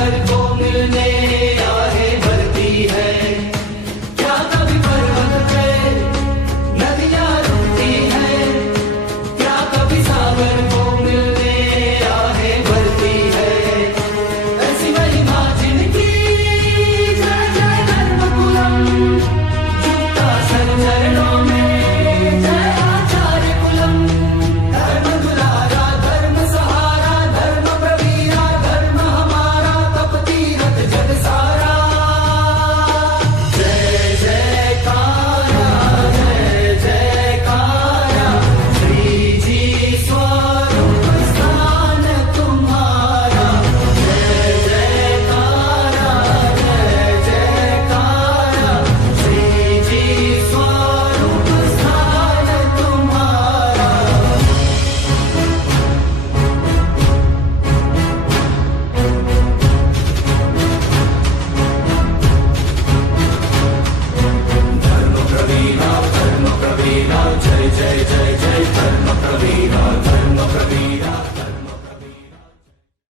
सागर को मिलने आहे भरती है। क्या कभी पर्वत पे नदियां रुकती है, क्या कभी सागर को मिलने आहे भरती है। ऐसी महिमा जिनकी जय जय धर्मकुलम, झुकता संचरणों में जय आचार्य कुलम। धर्म दुलारा धर्म सहारा धर्म प्रवीरा धर्म हमारा, तप तीरथ जग सारा। जय जयकारा जय जयकारा, श्री जी स्वरूप स्थान तुम्हारा। जय जयकारा जय जयकारा, श्री जी स्वरूप स्थान तुम्हारा। धर्म प्रवीणा जय जय जय